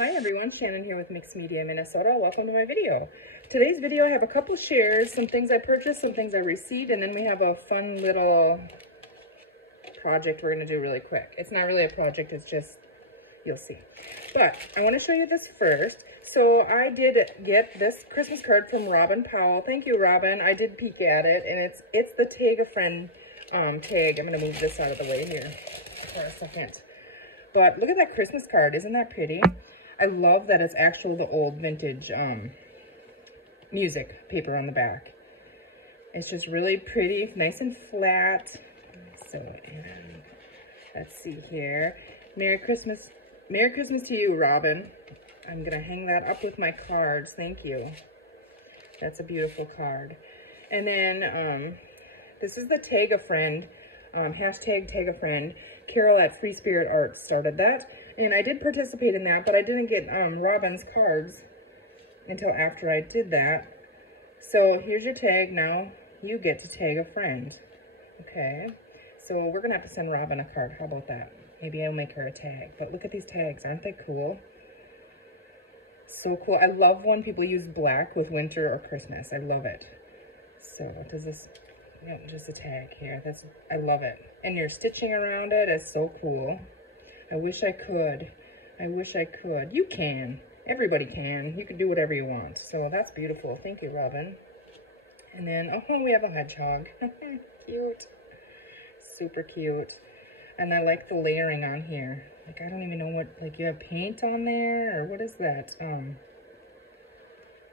Hi everyone, Shannon here with Mixed Media Minnesota. Welcome to my video. Today's video I have a couple shares, some things I purchased, some things I received, and then we have a fun little project we're going to do really quick. It's not really a project, it's just, you'll see. But I want to show you this first. So I did get this Christmas card from Robin Powell. Thank you, Robin. I did peek at it, and it's the Tag a Friend tag. I'm going to move this out of the way here for a second. But look at that Christmas card. Isn't that pretty? I love that it's actual the old vintage music paper on the back. It's just really pretty, nice and flat. So, and let's see here. Merry Christmas to you, Robin. I'm gonna hang that up with my cards. Thank you. That's a beautiful card. And then this is the Tag a Friend, hashtag Tag a Friend. Carol at Free Spirit Arts started that. And I did participate in that, but I didn't get Robin's cards until after I did that. So here's your tag. Now you get to tag a friend. Okay. So we're going to have to send Robin a card. How about that? Maybe I'll make her a tag. But look at these tags. Aren't they cool? So cool. I love when people use black with winter or Christmas. I love it. So does this... Yeah, just a tag here. I love it. And your stitching around it is so cool. I wish I could. I wish I could. You can. Everybody can. You can do whatever you want. So that's beautiful. Thank you, Robin. And then, oh, we have a hedgehog. Cute. Super cute. And I like the layering on here. Like, I don't even know what, like, you have paint on there? Or what is that?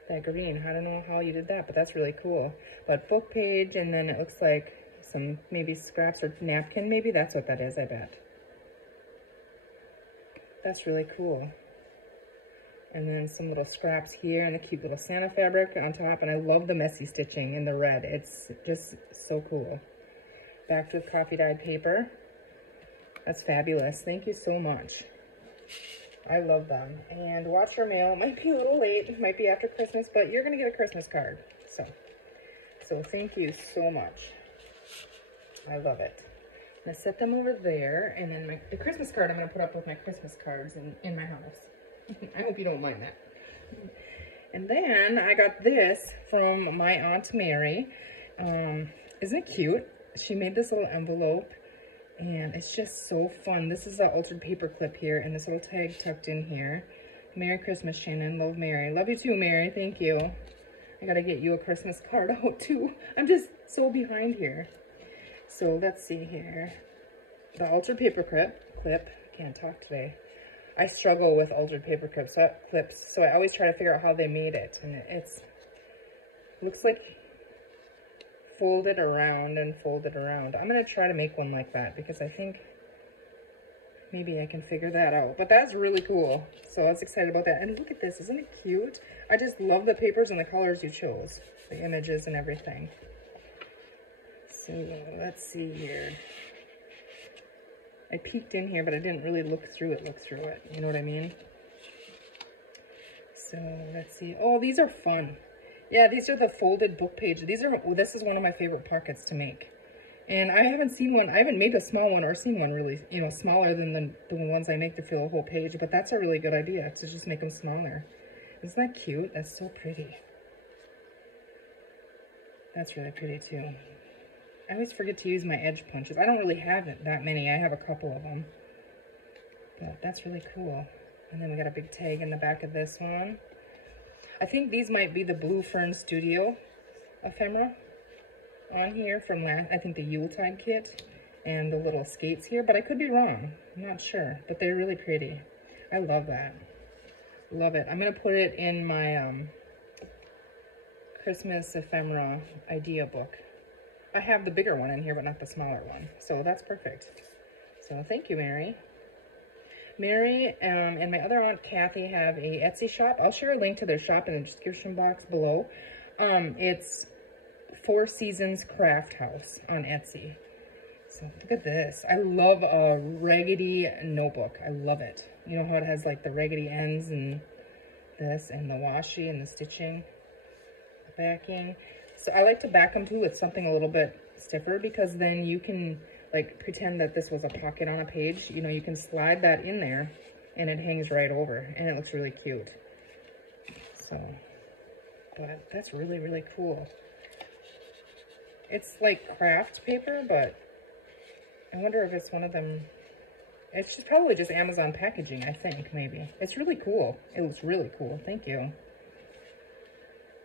That green. I don't know how you did that, but that's really cool. But book page, and then it looks like some maybe scraps or napkin. Maybe that's what that is, I bet. That's really cool. And then some little scraps here and the cute little Santa fabric on top. And I love the messy stitching in the red. It's just so cool. Backed with coffee dyed paper. That's fabulous. Thank you so much. I love them. And watch your mail. It might be a little late. It might be after Christmas, but you're going to get a Christmas card. So thank you so much. I love it. I'm going to set them over there. And then the Christmas card I'm going to put up with my Christmas cards in my house. I hope you don't mind that. And then I got this from my Aunt Mary. Isn't it cute? She made this little envelope. And it's just so fun. This is an altered paper clip here, and this little tag tucked in here. Merry Christmas, Shannon. Love, Mary. Love you too, Mary. Thank you. I gotta get you a Christmas card out too. I'm just so behind here. So let's see here. The altered paper clip. Can't talk today. I struggle with altered paper clips, so I always try to figure out how they made it. And it's looks like folded around and folded around. I'm going to try to make one like that because I think maybe I can figure that out. But that's really cool. So I was excited about that. And look at this. Isn't it cute? I just love the papers and the colors you chose. The images and everything. So let's see here. I peeked in here, but I didn't really look through it. You know what I mean? So let's see. Oh, these are fun. Yeah, these are the folded book page. This is one of my favorite pockets to make. And I haven't seen one, I haven't made a small one or seen one really, you know, smaller than the ones I make to fill a whole page. But that's a really good idea, to just make them smaller. Isn't that cute? That's so pretty. That's really pretty too. I always forget to use my edge punches. I don't really have that many. I have a couple of them. But that's really cool. And then we got a big tag in the back of this one. I think these might be the Blue Fern Studio ephemera on here from I think the Yuletide kit and the little skates here, but I could be wrong. I'm not sure, but they're really pretty. I love that. Love it. I'm going to put it in my Christmas ephemera idea book. I have the bigger one in here, but not the smaller one, so that's perfect. So thank you, Mary. Mary and my other Aunt Kathy have a Etsy shop. I'll share a link to their shop in the description box below. It's Four Seasons Craft House on Etsy. So look at this. I love a raggedy notebook. I love it. You know how it has like the raggedy ends and this and the washi and the stitching, the backing. So I like to back them too with something a little bit stiffer because then you can like pretend that this was a pocket on a page. You know, you can slide that in there and it hangs right over, and it looks really cute. So, but that's really, really cool. It's like craft paper, but I wonder if it's one of them. It's just probably just Amazon packaging, I think, maybe. It's really cool. It looks really cool. Thank you.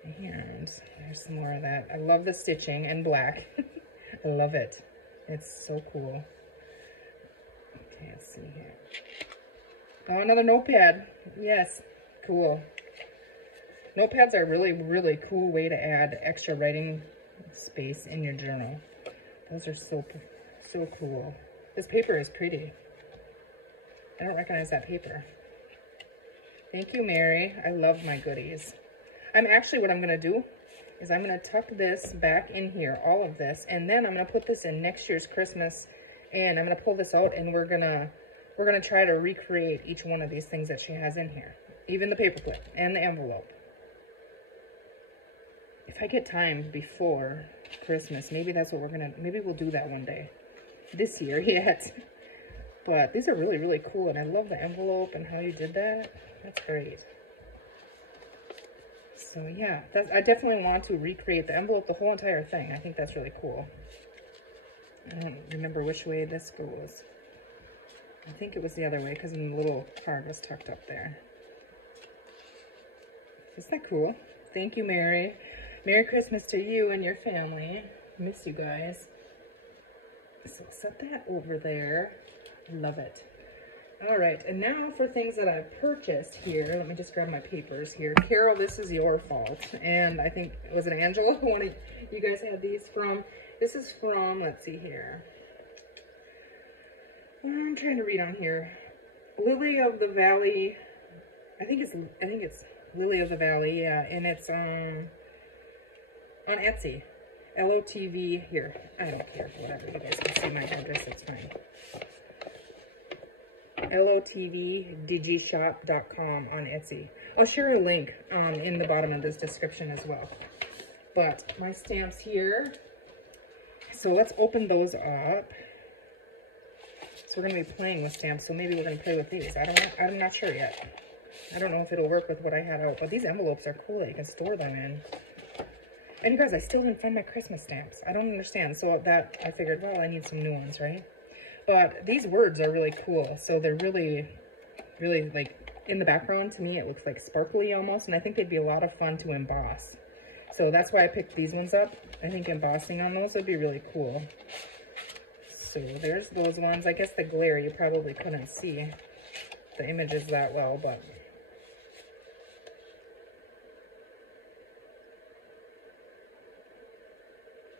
And there's some more of that. I love the stitching in black. I love it. It's so cool. Okay, let's see here. Oh, another notepad. Yes, cool. Notepads are really, really cool way to add extra writing space in your journal. Those are so cool. This paper is pretty. I don't recognize that paper. Thank you, Mary. I love my goodies. What I'm going to do is I'm going to tuck this back in here, all of this, and then I'm going to put this in next year's Christmas, and I'm going to pull this out, and we're going to try to recreate each one of these things that she has in here, even the paperclip and the envelope. If I get time before Christmas, maybe that's what maybe we'll do that one day. This year yet. But these are really, really cool, and I love the envelope and how you did that. That's great. So yeah, I definitely want to recreate the envelope, the whole entire thing. I think that's really cool. I don't remember which way this goes. I think it was the other way because the little card was tucked up there. Isn't that cool? Thank you, Mary. Merry Christmas to you and your family. Miss you guys. So set that over there. Love it. All right, and now for things that I've purchased here. Let me just grab my papers here. Carol, this is your fault. And I think, was it Angela? One of you guys had these from. This is from, let's see here. I'm trying to read on here. Lily of the Valley. I think it's Lily of the Valley, yeah. And it's on Etsy. LOTV here. I don't care, whatever. You guys can see my address, it's fine. LOTVdigishop.com on Etsy. I'll share a link in the bottom of this description as well. But my stamps here. So let's open those up. So we're going to be playing with stamps, so maybe we're going to play with these. I'm not sure yet. I don't know if it'll work with what I had out, but these envelopes are cool that you can store them in. And you guys, I still didn't find my Christmas stamps. I don't understand. So that, I figured, well, I need some new ones, right? But these words are really cool. So they're really, really, like, in the background, to me, it looks like sparkly almost. And I think they'd be a lot of fun to emboss. So that's why I picked these ones up. I think embossing on those would be really cool. So there's those ones. I guess the glare, you probably couldn't see the images that well, but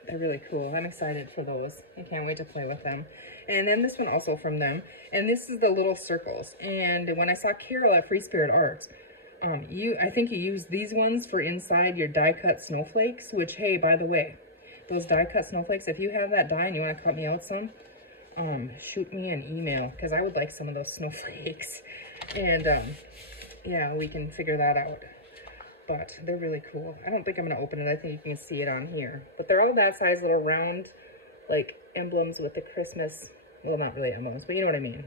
they're really cool. I'm excited for those. I can't wait to play with them. And then this one also from them. And this is the little circles. And when I saw Carol at Free Spirit Arts, I think you use these ones for inside your die-cut snowflakes, which, hey, by the way, those die-cut snowflakes, if you have that die and you want to cut me out some, shoot me an email, because I would like some of those snowflakes. And, yeah, we can figure that out. But they're really cool. I don't think I'm going to open it. I think you can see it on here. But they're all that size, little round, like, emblems with the Christmas, well, not really emblems, but you know what I mean.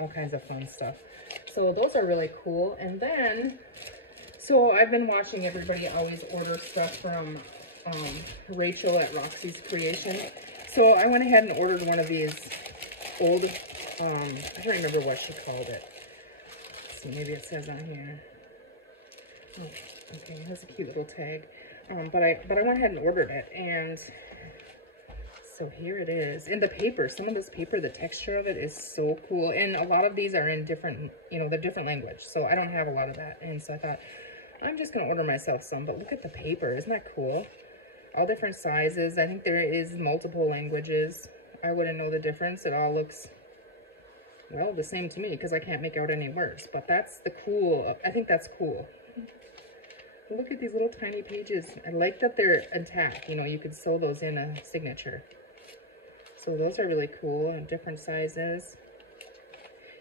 All kinds of fun stuff. So those are really cool. And then, so I've been watching everybody always order stuff from Rachel at Roxy's Creation. So I went ahead and ordered one of these old, I don't remember what she called it. Let's see, maybe it says on here. Oh, okay, that's a cute little tag. But I went ahead and ordered it, and so here it is. And the paper, some of this paper, the texture of it is so cool. And a lot of these are in different, you know, they're different language. So I don't have a lot of that. And so I thought, I'm just going to order myself some. But look at the paper. Isn't that cool? All different sizes. I think there is multiple languages. I wouldn't know the difference. It all looks, well, the same to me because I can't make out any words. But that's the cool. I think that's cool. Look at these little tiny pages. I like that they're intact. You know, you could sew those in a signature. So those are really cool and different sizes.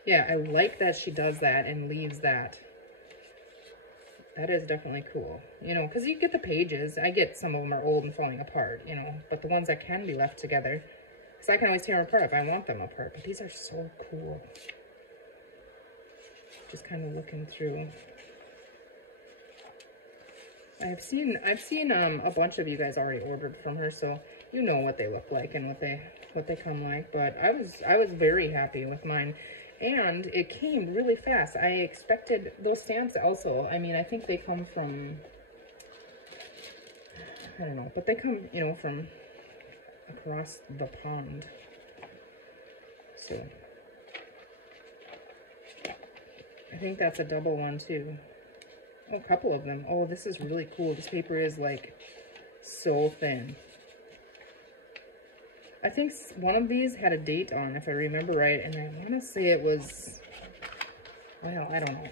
Yeah, I like that she does that and leaves that. That is definitely cool. You know, because you get the pages. I get some of them are old and falling apart, you know. But the ones that can be left together, because I can always tear them apart if I want them apart. But these are so cool. Just kind of looking through. I've seen a bunch of you guys already ordered from her, so you know what they look like and what they come like. But I was very happy with mine, and it came really fast. I expected those stamps also. I mean, I think they come from, I don't know, but they come, you know, from across the pond. So I think that's a double one too. Oh, a couple of them. Oh, this is really cool. This paper is like so thin. I think one of these had a date on, if I remember right, and I want to say it was, well, I don't know.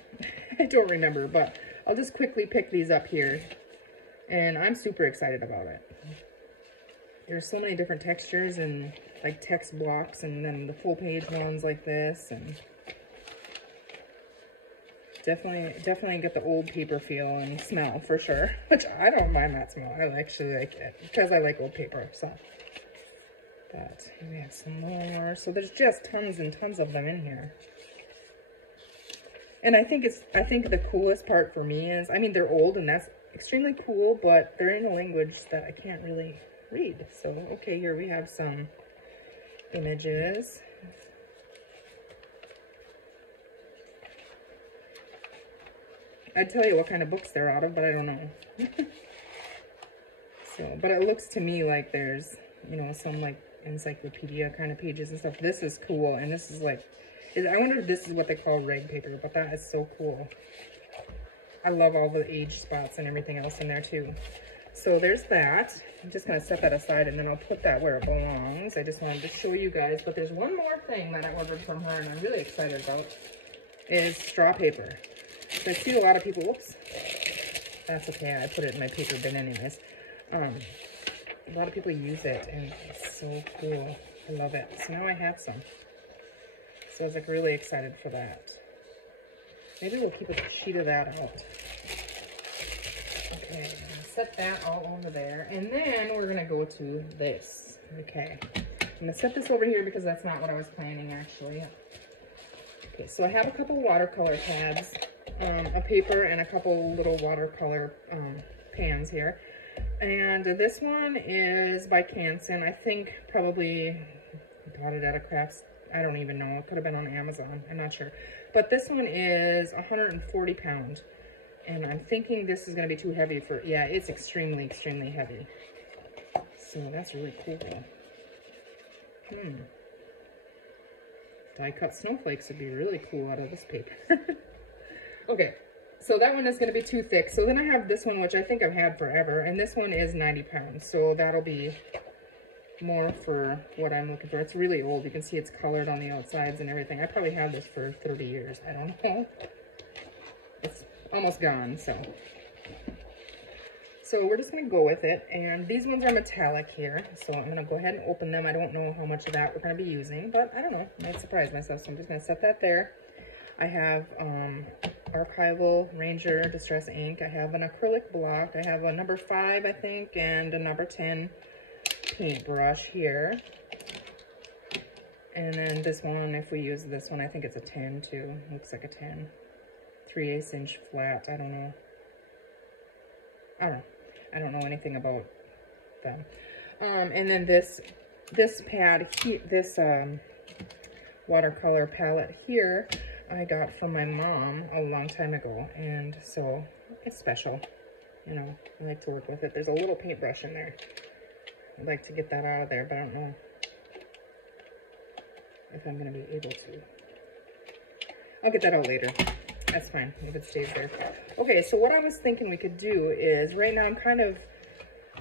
I don't remember, but I'll just quickly pick these up here, and I'm super excited about it. There's so many different textures and like text blocks, and then the full page ones like this, and definitely get the old paper feel and smell for sure, which I don't mind that smell. I actually like it because I like old paper. So that, we have some more. So there's just tons and tons of them in here. And I think the coolest part for me is, I mean, they're old and that's extremely cool, but they're in a language that I can't really read. So, okay, here we have some images. I'd tell you what kind of books they're out of, but I don't know. So, but it looks to me like there's, you know, some like encyclopedia kind of pages and stuff. This is cool, and this is like, I wonder if this is what they call reg paper, but that is so cool. I love all the age spots and everything else in there too. So there's that. I'm just going to set that aside, and then I'll put that where it belongs. I just wanted to show you guys, but there's one more thing that I ordered from her, and I'm really excited about, is straw paper. So I see a lot of people, whoops, that's okay, I put it in my paper bin anyways. A lot of people use it, and it's so cool. I love it. So now I have some. So I was like really excited for that. Maybe we'll keep a sheet of that out. Okay, I'm gonna set that all over there, and then we're gonna go to this. Okay, I'm gonna set this over here because that's not what I was planning actually. Okay, so I have a couple watercolor pads, a paper, and a couple little watercolor pans here. And this one is by Canson. I think probably got it at a crafts. I don't even know. It could have been on Amazon. I'm not sure. But this one is 140 pounds. And I'm thinking this is going to be too heavy for, yeah, it's extremely, extremely heavy. So that's really cool. Die cut snowflakes would be really cool out of this paper. Okay. So that one is going to be too thick. So then I have this one, which I think I've had forever. And this one is 90 pounds. So that'll be more for what I'm looking for. It's really old. You can see it's colored on the outsides and everything. I probably had this for 30 years. I don't know. It's almost gone, so. So we're just going to go with it. And these ones are metallic here. So I'm going to go ahead and open them. I don't know how much of that we're going to be using. But I don't know. I might surprise myself. So I'm just going to set that there. I have Archival Ranger Distress ink. I have an acrylic block. I have a number 5, I think, and a number 10 paintbrush here. And then this one, if we use this one, I think it's a 10 too. Looks like a 10. 3/8 inch flat. I don't know. I don't know anything about them. And then this pad, this watercolor palette here, I got from my mom a long time ago, and so it's special. You know, I like to work with it. There's a little paintbrush in there. I'd like to get that out of there, but I don't know if I'm going to be able to. I'll get that out later. That's fine if it stays there. Okay, so what I was thinking we could do is, right now I'm kind of,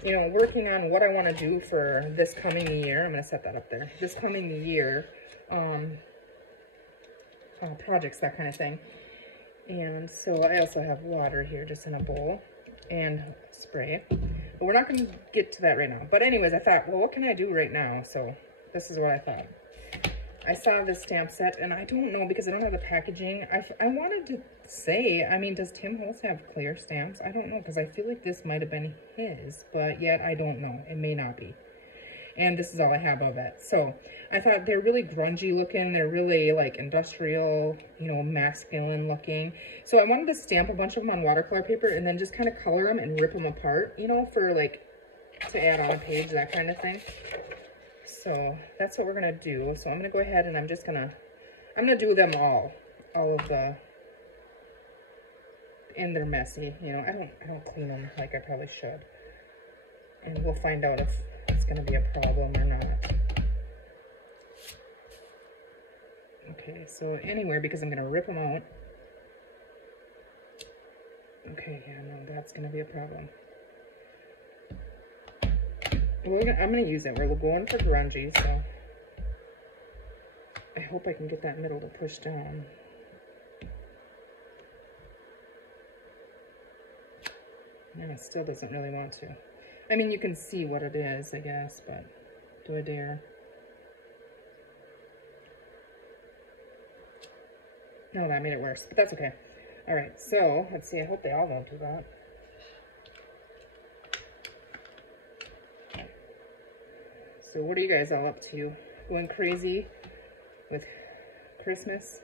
you know, working on what I want to do for this coming year. I'm going to set that up there. This coming year, projects, that kind of thing. And so I also have water here just in a bowl and spray, but we're not going to get to that right now. But anyways, I thought, well, what can I do right now? So this is what I thought. I saw this stamp set, and I don't know, because I don't have the packaging. I wanted to say, I mean, does Tim Holtz have clear stamps? I don't know, because I feel like this might have been his, but yet I don't know. It may not be. And this is all I have of it. So I thought they're really grungy looking. They're really like industrial, you know, masculine looking. So I wanted to stamp a bunch of them on watercolor paper and then just kind of color them and rip them apart, you know, for like to add on a page, that kind of thing. So that's what we're gonna do. So I'm gonna go ahead and I'm gonna do them all of the, and they're messy, you know. I don't clean them like I probably should. And we'll find out if it's gonna be a problem or not. Okay, so anywhere, because I'm gonna rip them out. Okay, yeah, no, that's gonna be a problem. I'm gonna use it. We're going for grungy, so I hope I can get that middle to push down. And it still doesn't really want to. I mean, you can see what it is, I guess, but do I dare? No, that made it worse, but that's okay. All right, so let's see. I hope they all don't do that. So what are you guys all up to? Going crazy with Christmas?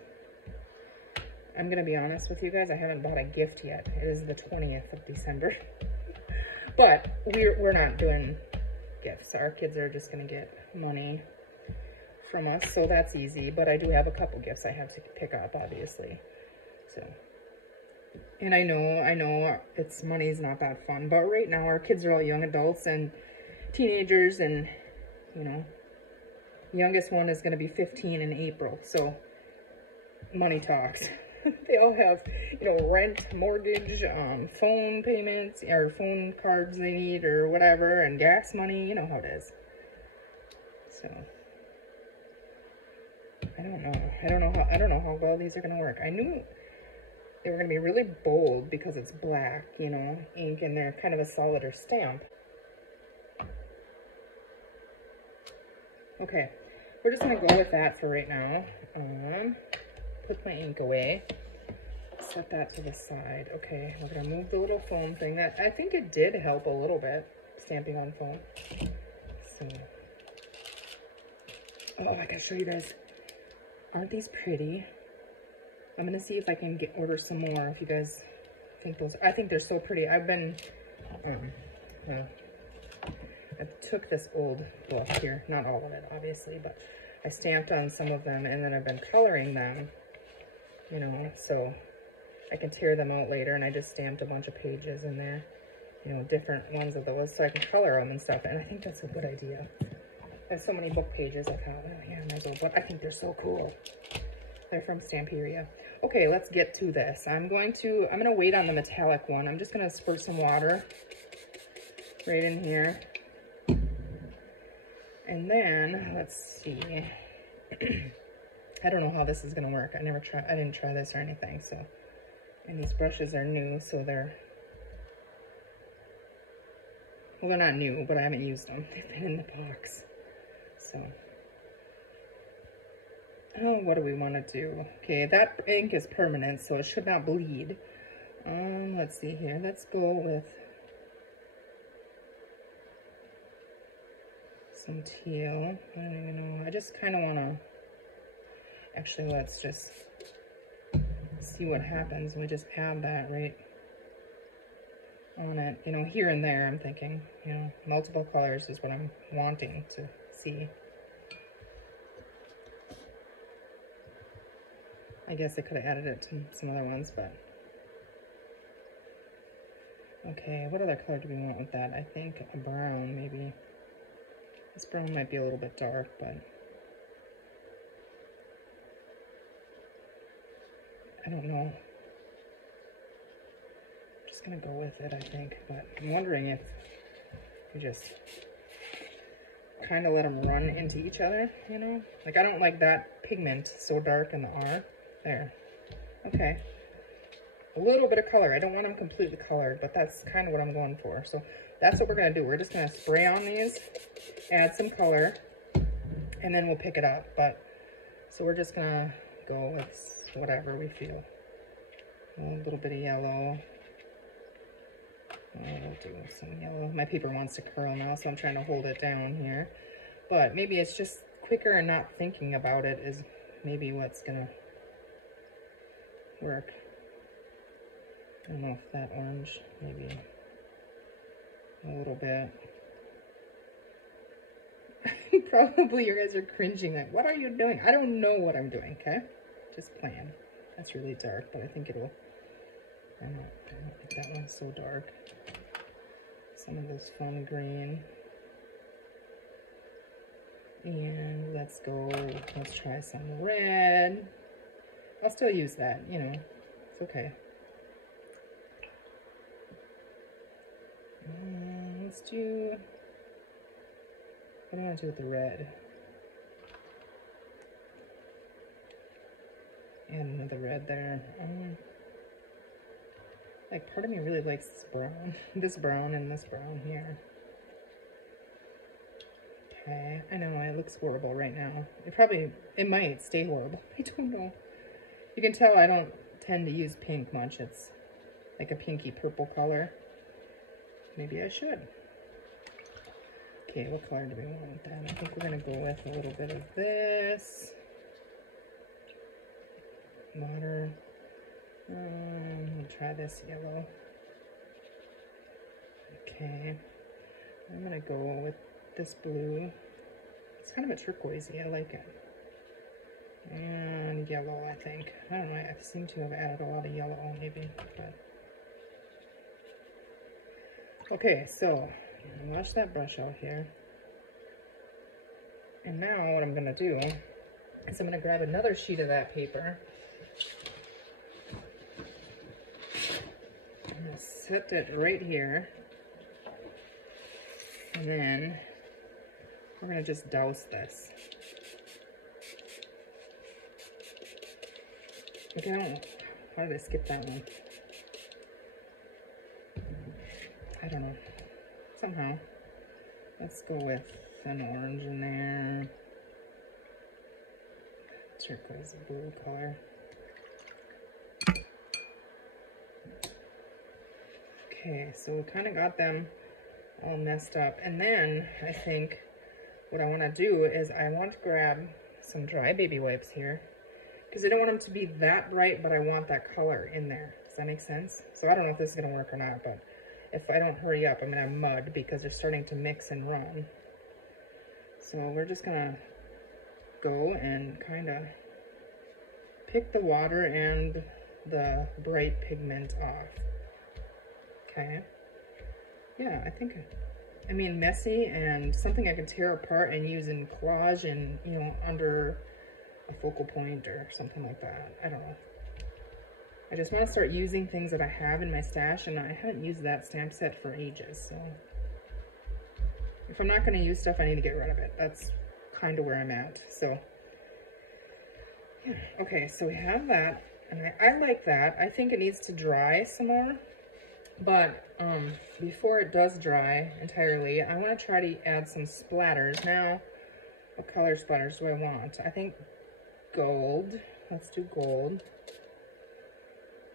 I'm gonna be honest with you guys, I haven't bought a gift yet. It is the 20th of December. But we're not doing gifts. Our kids are just gonna get money from us, so that's easy. But I do have a couple gifts I have to pick up, obviously. So, and I know it's money's not that fun, but right now our kids are all young adults and teenagers, and you know, youngest one is gonna be 15 in April, so money talks. They all have, you know, rent, mortgage, phone payments, or phone cards they need, or whatever, and gas money. You know how it is. So I don't know how well these are gonna work. I knew they were gonna be really bold because it's black, you know, ink, and they're kind of a solider stamp. Okay, we're just gonna go with that for right now. Put my ink away, set that to the side. Okay, we're gonna move the little foam thing. That, I think it did help a little bit, stamping on foam. So, oh, I gotta show you guys. Aren't these pretty? I'm gonna see if I can order some more. If you guys think those, I think they're so pretty. I've been, well, I took this old book here, not all of it, obviously, but I stamped on some of them, and then I've been coloring them. You know, so I can tear them out later, and I just stamped a bunch of pages in there, you know, different ones of those, so I can color them and stuff, and I think that's a good idea. I have so many book pages, I thought, oh yeah, I might as well, but I think they're so cool. They're from Stamperia. Okay, let's get to this. I'm gonna wait on the metallic one. I'm just gonna squirt some water right in here. And then, let's see. I don't know how this is gonna work. I didn't try this or anything, so. And these brushes are new, so they're not new, but I haven't used them. They've been in the box. So, oh, what do we wanna do? Okay, that ink is permanent, so it should not bleed. Let's see here. Let's go with some teal. I don't even know. I just kind of want to, actually, let's just see what happens. We just add that right on it, you know, here and there. I'm thinking, you know, multiple colors is what I'm wanting to see. I guess I could have added it to some other ones, but okay, what other color do we want with that? I think a brown, maybe. This brown might be a little bit dark, but I don't know. I'm just gonna go with it, I think, but I'm wondering if we just kind of let them run into each other, you know? Like, I don't like that pigment so dark in the R. There. Okay. A little bit of color. I don't want them completely colored, but that's kind of what I'm going for. So that's what we're going to do. We're just going to spray on these, add some color, and then we'll pick it up. But, so we're just going to go with whatever we feel. A little bit of yellow. We'll do some yellow. My paper wants to curl now, so I'm trying to hold it down here. But maybe it's just quicker and not thinking about it is maybe what's gonna work. I don't know if that orange, maybe a little bit. Probably you guys are cringing like, what are you doing? I don't know what I'm doing, okay? Just playing. That's really dark, but I think it'll, I don't think that one's so dark. Some of this fun green. And let's try some red. I'll still use that, you know, it's okay. Let's do, what do I want to do with the red? Add another red there. Like, part of me really likes this brown. This brown and this brown here. Okay, I know it looks horrible right now. It might stay horrible. I don't know. You can tell I don't tend to use pink much. It's like a pinky purple color. Maybe I should. Okay, what color do we want then? I think we're gonna go with a little bit of this. Water. We'll try this yellow. Okay. I'm gonna go with this blue. It's kind of a turquoisey, I like it. And yellow, I think. I don't know, I seem to have added a lot of yellow maybe, but. Okay, so wash that brush out here. And now what I'm gonna do is I'm gonna grab another sheet of that paper. I'm gonna set it right here. And then we're gonna just douse this. Okay, I don't know. How did I skip that one? I don't know. Somehow. Let's go with an orange in there. Turquoise blue color. Okay, so we kind of got them all messed up. And then I think what I want to do is I want to grab some dry baby wipes here. Because I don't want them to be that bright, but I want that color in there. Does that make sense? So I don't know if this is going to work or not, but if I don't hurry up, I'm going to have mud because they're starting to mix and run. So we're just going to go and kind of pick the water and the bright pigment off. Okay. Yeah, I mean, messy and something I can tear apart and use in collage and, you know, under a focal point or something like that. I don't know. I just want to start using things that I have in my stash, and I haven't used that stamp set for ages, so if I'm not going to use stuff, I need to get rid of it. That's kind of where I'm at. So yeah. Okay, so we have that, and I like that. I think it needs to dry some more, but before it does dry entirely, I want to try to add some splatters. Now, what color splatters do I want? I think gold. Let's do gold.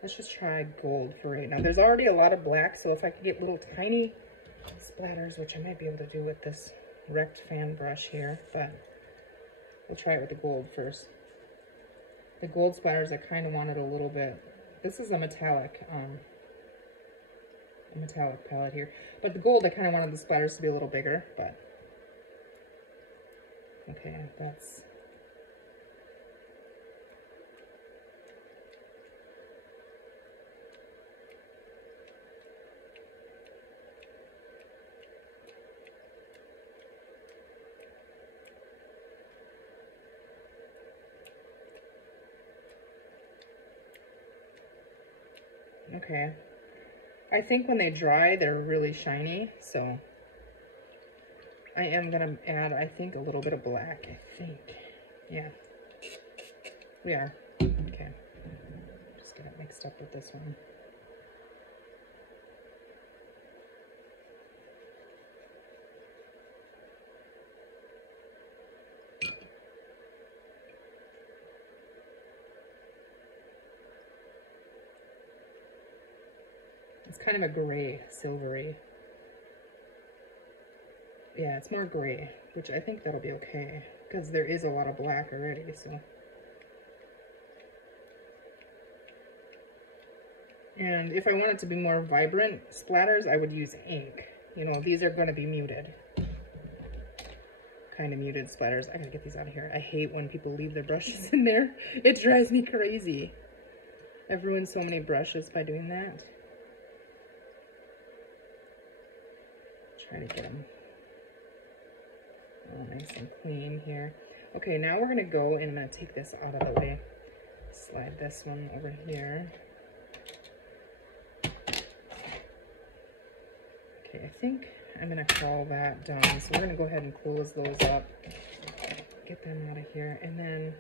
Let's just try gold for right now. There's already a lot of black, so if I could get little tiny splatters, which I might be able to do with this wrecked fan brush here, but we'll try it with the gold first. The gold splatters, I kind of wanted a little bit. This is a metallic palette here, but the gold, I kind of wanted the splatters to be a little bigger, but okay, that's. Okay, I think when they dry, they're really shiny, so I am going to add, I think, a little bit of black, I think. Yeah, we are. Okay, just get it mixed up with this one. It's kind of a gray, silvery. Yeah, it's more gray, which I think that'll be okay because there is a lot of black already, so. And if I wanted to be more vibrant splatters, I would use ink. You know, these are going to be muted. Kind of muted splatters. I gotta get these out of here. I hate when people leave their brushes in there. It drives me crazy. I've ruined so many brushes by doing that. Try to get them all nice and clean here. Okay, now we're gonna go and I'm gonna take this out of the way. Slide this one over here. Okay, I think I'm gonna call that done. So we're gonna go ahead and close those up, get them out of here, and then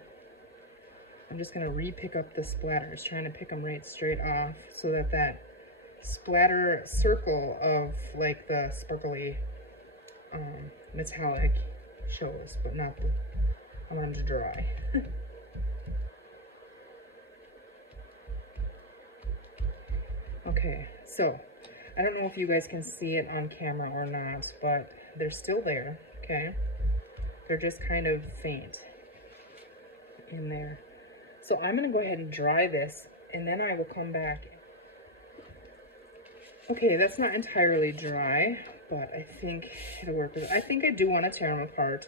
I'm just gonna re-pick up the splatters, trying to pick them right straight off so that that splatter circle of like the sparkly metallic shows, but not the, I want them to dry. Okay, so I don't know if you guys can see it on camera or not, but they're still there, okay? They're just kind of faint in there. So I'm gonna go ahead and dry this, and then I will come back. Okay, that's not entirely dry, but I think it'll work. I think I do want to tear them apart.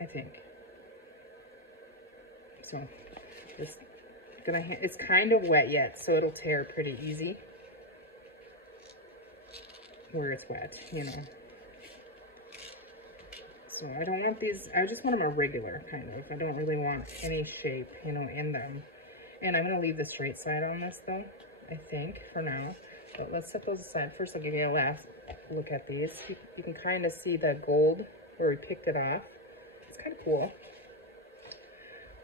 I think. So, it's kind of wet yet, so it'll tear pretty easy where it's wet, you know. So I don't want these, I just want them irregular, kind of. I don't really want any shape, you know, in them. And I'm gonna leave the straight side on this though, I think, for now. But let's set those aside. First, I'll give you a last look at these. You can kind of see the gold where we picked it off. It's kind of cool.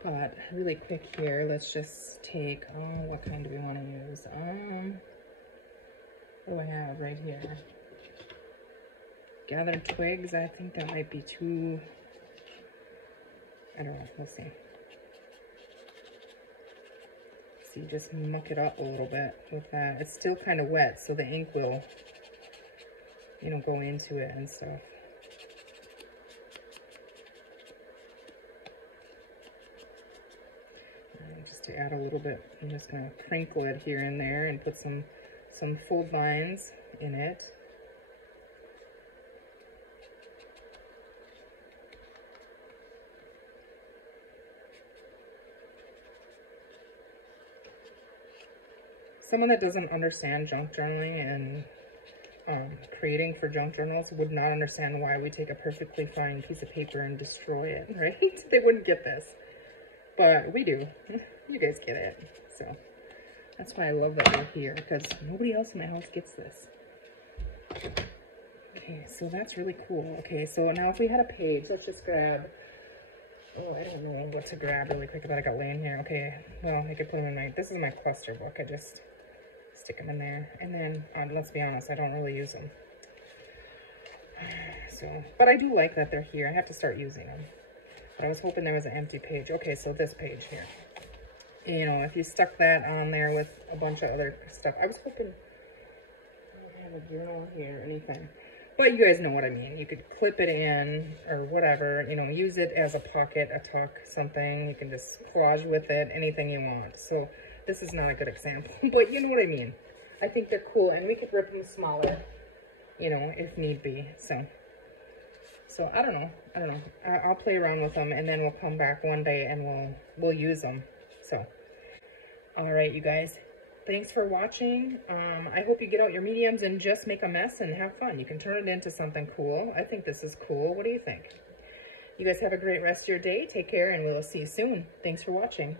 But really quick here, let's just take, oh, what kind do we want to use? What do I have right here? Gathered twigs. I think that might be too, I don't know, we'll see. So you just muck it up a little bit with that. It's still kind of wet, so the ink will, you know, go into it and stuff. And just to add a little bit, I'm just gonna crinkle it here and there and put some fold lines in it. Someone that doesn't understand junk journaling and creating for junk journals would not understand why we take a perfectly fine piece of paper and destroy it, right? They wouldn't get this, but we do. You guys get it. So that's why I love that we're here, because nobody else in my house gets this. Okay, so that's really cool. Okay, so now if we had a page, let's just grab, oh, I don't know what to grab really quick that I got laying here. Okay, well, I could put them in my, this is my cluster book. I just stick them in there. And then, let's be honest, I don't really use them. So, but I do like that they're here. I have to start using them. But I was hoping there was an empty page. Okay, so this page here. You know, if you stuck that on there with a bunch of other stuff, I was hoping I don't have a journal here or anything. But you guys know what I mean. You could clip it in or whatever, you know, use it as a pocket, a tuck, something. You can just collage with it, anything you want. So this is not a good example, but you know what I mean. I think they're cool, and we could rip them smaller, you know, if need be. So I don't know. I'll play around with them, and then we'll come back one day and we'll use them. So, all right, you guys. Thanks for watching. I hope you get out your mediums and just make a mess and have fun. You can turn it into something cool. I think this is cool. What do you think? You guys have a great rest of your day. Take care, and we'll see you soon. Thanks for watching.